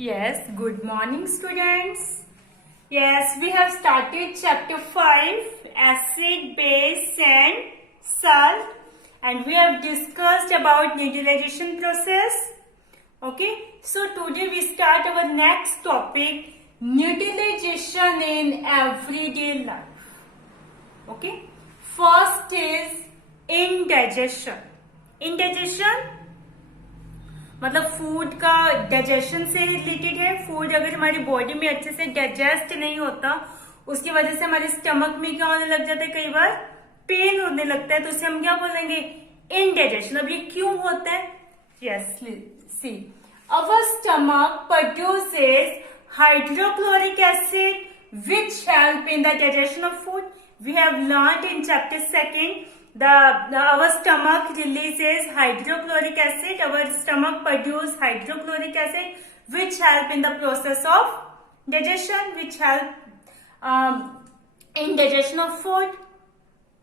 Yes, good morning students. Yes, we have started chapter 5, acid, base and salt, and we have discussed about neutralization process. Okay, so today we start our next topic, neutralization in everyday life. Okay, first is indigestion. Indigestion मतलब food का digestion से related है। Food अगर हमारी body में अच्छे से digest नहीं होता, उसकी वजह से हमारे स्टमक में क्या होने लग जाता है, कई बार पेन होने लगता है, तो उसे हम क्या बोलेंगे, इनडाइजेशन। अब ये क्यों होता है? Yes, see our stomach produces hydrochloric acid which help in the digestion of food. We have learned in chapter 2 our stomach releases hydrochloric acid. Our stomach produces hydrochloric acid which help in the process of digestion, which help in digestion of food.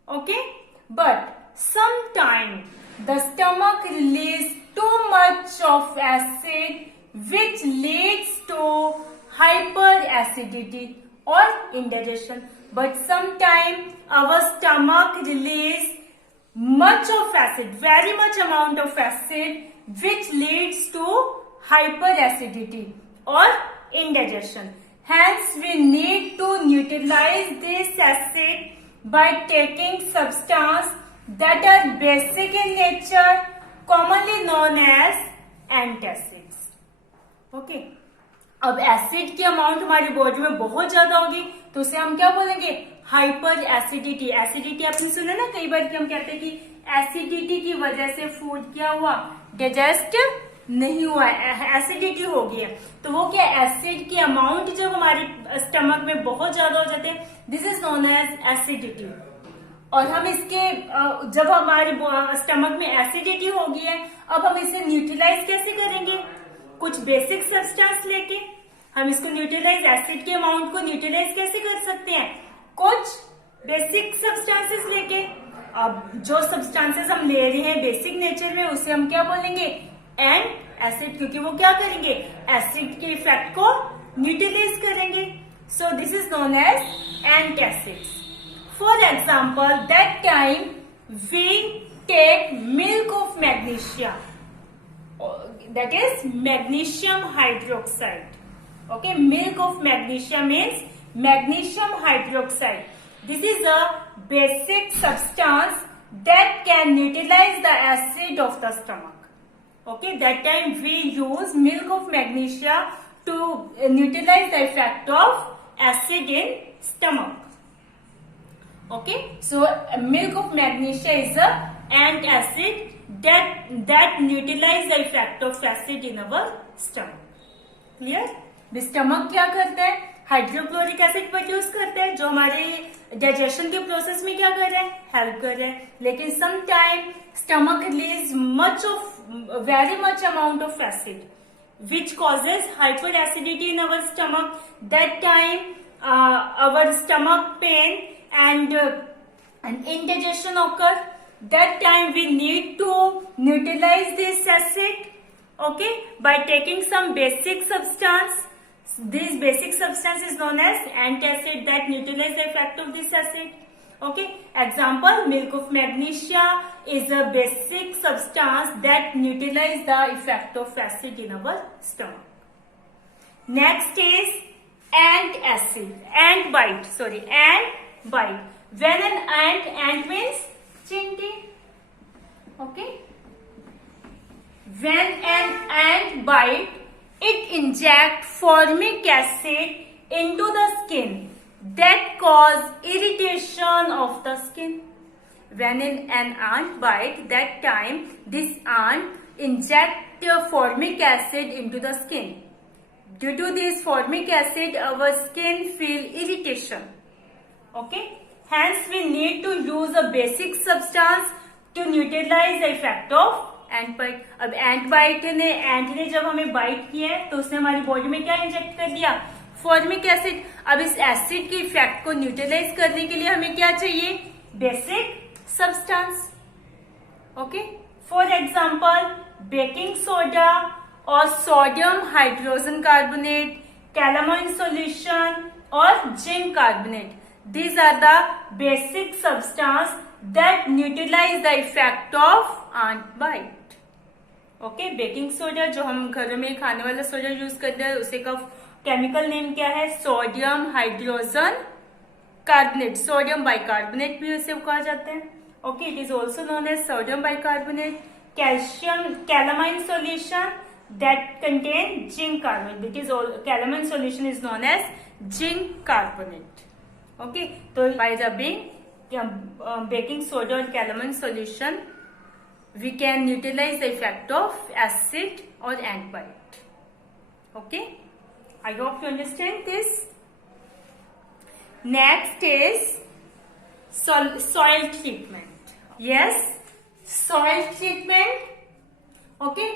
Okay, but sometimes the stomach release too much of acid which leads to hyperacidity or indigestion. But sometimes our stomach release much of acid, very much amount of acid, which leads to hyperacidity or indigestion. Hence, we need to neutralize this acid by taking substance that are basic in nature, commonly known as antacids. Okay. अब acid की amount हमारी body में बहुत ज्यादा होगी, तो उसे हम क्या बोलेंगे, हाइपर एसिडिटी. एसिडिटी आपने सुना ना कई बार कि हम कहते हैं कि एसिडिटी की वजह से फूड क्या हुआ, डाइजेस्ट नहीं हुआ, एसिडिटी हो गई है. तो वो क्या, एसिड की अमाउंट जब हमारे स्टमक में बहुत ज्यादा हो जाते हैं, this is known as acidity. और हम इसके जब हमारे स्टमक में एसिडिटी हो गई है, अब हम इसे न्यूट्रलाइज कैसे करेंगे, कुछ बेसिक सब्सटेंस लेके हम इसको न्यूट्रलाइज, एसिड के अमाउंट को न्यूट्रलाइज कैसे कर सकते हैं, कुछ बेसिक सब्सटेंसेस लेके. अब जो सब्सटेंसेस हम ले रहे हैं बेसिक नेचर में, उसे हम क्या बोलेंगे, एंट एसिड, क्योंकि वो क्या करेंगे, एसिड के इफेक्ट को न्यूट्रलाइज करेंगे. So this is known as antacids. For example, that time we take milk of magnesia, that is magnesium hydroxide. Okay, milk of magnesia means magnesium hydroxide. This is a basic substance that can neutralize the acid of the stomach. Okay, that time we use milk of magnesia to neutralize the effect of acid in stomach. Okay, so milk of magnesia is a antacid that neutralize the effect of acid in our stomach. Clear? The stomach क्या करता है, hydrochloric acid produce करता है, जो हमारे digestion के process में क्या कर रहा है, हेल्प कर रहा है. लेकिन some time stomach release very much amount of acid which causes hyperacidity in our stomach. That time our stomach pain and indigestion occur. That time we need to neutralize this acid, okay, by taking some basic substance. This basic substance is known as antacid that neutralize the effect of this acid. Okay, example, milk of magnesia is a basic substance that neutralize the effect of acid in our stomach. Next is antacid, ant bite. When an ant means chinti. Okay, when an ant bite, it inject formic acid into the skin that cause irritation of the skin. When an ant bite, that time this ant inject formic acid into the skin. Due to this formic acid, our skin feel irritation. Okay, hence we need to use a basic substance to neutralize the effect of ant bite. अब एंट ने जब हमें bite किया है, तो उसने हमारी body में क्या इंजेक्ट कर दिया, फॉर्मिक एसिड. अब इस एसिड के इफेक्ट को न्यूट्रलाइज करने के लिए हमें क्या चाहिए, basic substance. Okay, for example baking soda और sodium hydrogen carbonate, calamine solution और zinc carbonate. These are the basic substance that neutralize the effect of ant bite. Okay, baking soda जो हम घरों में खाने वाला सोडा यूज करते हैं उसे का केमिकल नेम क्या है? Sodium hydrogen carbonate, sodium bicarbonate भी उसे कहा जाता है. Okay, it is also known as sodium bicarbonate. Calcium calamine solution that contain zinc carbonate. It is all calamine solution is known as zinc carbonate. Okay, so by the baking soda or calamine solution, we can neutralize the effect of acid or ant bite. Okay, I hope you understand this. Next is soil treatment. Yes, soil treatment. Okay.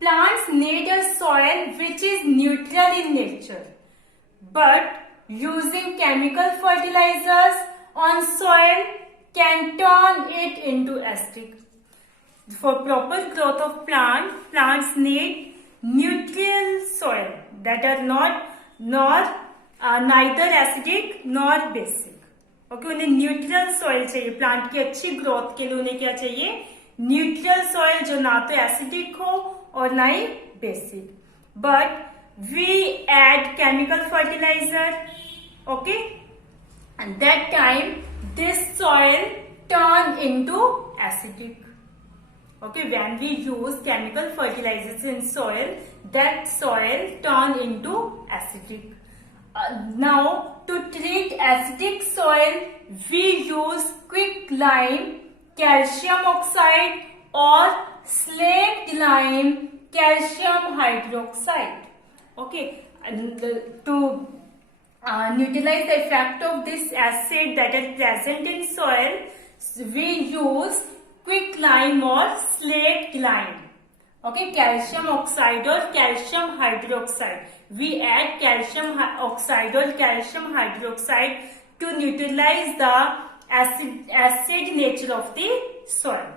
Plants need a soil which is neutral in nature, but using chemical fertilizers on soil can turn it into acidic. For proper growth of plants need neutral soil that are neither acidic nor basic. Okay, उन्हें neutral soil चाहिए. Plant की अच्छी growth के लिए उन्हें क्या चाहिए? Neutral soil जो ना तो एसिडिक हो और ना ही basic. But we add chemical fertiliser. Okay, and that time this soil turn into acidic. Okay, when we use chemical fertilisers in soil, that soil turn into acidic. Now to treat acidic soil we use quick lime, calcium oxide और slaked lime, calcium hydroxide. Okay, and to neutralize the effect of this acid that is present in soil, we use quick lime or slaked lime. Okay, calcium oxide or calcium hydroxide. We add calcium oxide or calcium hydroxide to neutralize the acid nature of the soil.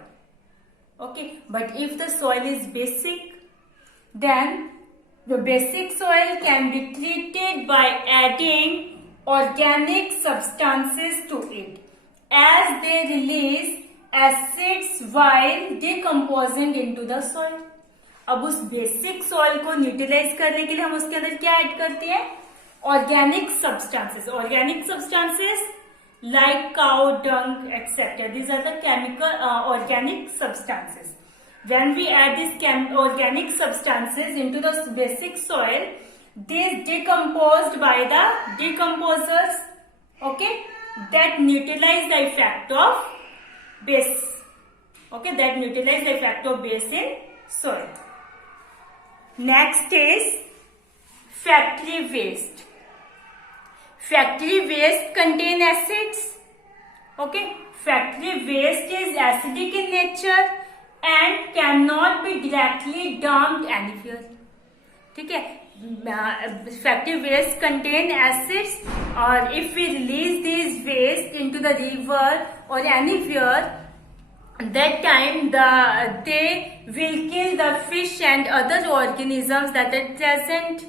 Okay, but if the soil is basic, then the basic soil can be treated by adding organic substances to it as they release acids while decomposing into the soil. अब उस basic soil को neutralise करने के लिए हम उसके अंदर क्या ऐड करते हैं? Organic substances. Organic substances like cow dung, etc. These are the chemical organic substances. When we add these organic substances into the basic soil, these decomposed by the decomposers. Okay, that neutralize the effect of base. Okay, that neutralize the effect of base in soil. Next is factory waste. Factory waste contain acids. Okay, factory waste is acidic in nature and cannot be directly dumped anywhere. ठीक है, factory waste contain acids, और if we release these waste into the river or anywhere, that time they will kill the fish and other organisms that are present.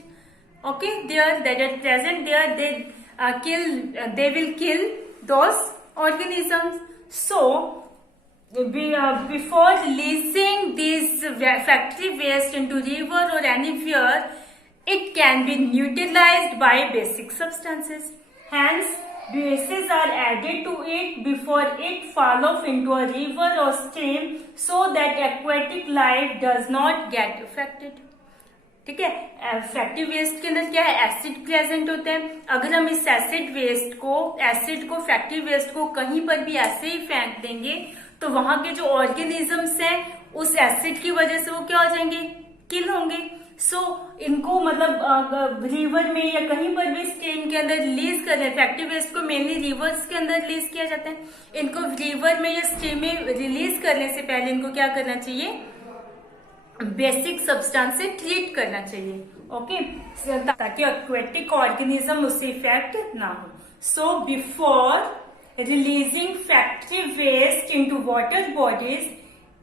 Okay, that are present there, they will kill those organisms. So before releasing these factory waste into river or anywhere, it can be neutralized by basic substances. Hence, bases are added to it before it fall off into a river or stream, so that aquatic life does not get affected. ठीक है, factory waste के अंदर क्या है? Acid present होते हैं. अगर हम इस एसिड को फैक्ट्री वेस्ट को कहीं पर भी ऐसे ही फेंक देंगे तो वहां के जो ऑर्गेनिजम्स हैं उस एसिड की वजह से वो क्या हो जाएंगे? किल होंगे. सो इनको मतलब रिवर में या कहीं पर भी स्ट्रीम के अंदर रिलीज कर रहे हैं. फैक्ट्री वेस्ट को मेनली रिवर्स के अंदर रिलीज किया जाता है. इनको रिवर में या स्ट्रीम में रिलीज करने से पहले इनको क्या करना चाहिए? बेसिक सब्सटेंस से ट्रीट करना चाहिए. ओके, ताकि एक्वेटिक ऑर्गेनिज्म उससे इफेक्ट ना हो. So before releasing factory waste into water bodies,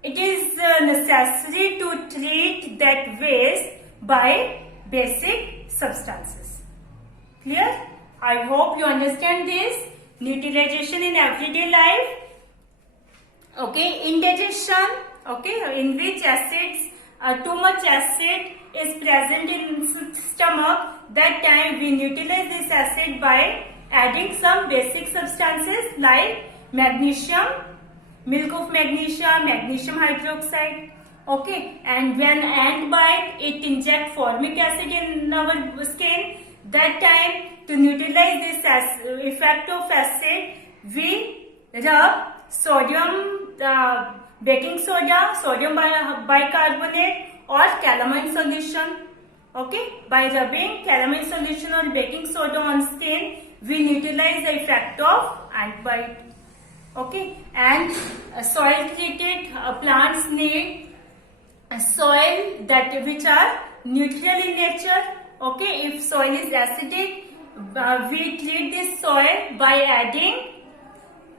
it is necessary to treat that waste by basic substances. Clear? I hope you understand this. Utilization in everyday life. Okay, indigestion. Okay, in which acids, too much acid is present in stomach. That time we utilize this acid by adding some basic substances like magnesium, milk of magnesium, magnesium hydroxide. Okay, and when ant bite, it inject formic acid in our skin. That time, to neutralize this effect of acid, we rub sodium, baking soda, sodium bicarbonate or calamine solution. Okay, by rubbing calamine solution or baking soda on skin, we neutralize the effect of ant bite. Okay, and soil treated plants need soil that which are neutral in nature. Okay, if soil is acidic, we treat this soil by adding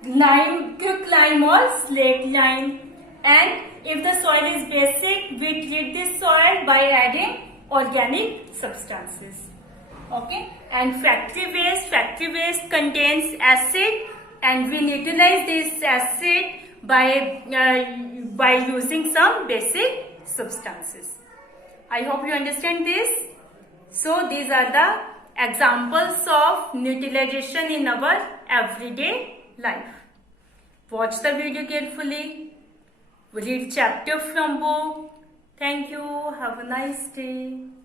lime, quicklime or slate lime. And if the soil is basic, we treat this soil by adding organic substances. Okay, and factory waste contains acid, and we neutralize this acid by using some basic substances. I hope you understand this. So these are the examples of neutralization in our everyday life. Watch the video carefully. Read chapter from book. Thank you. Have a nice day.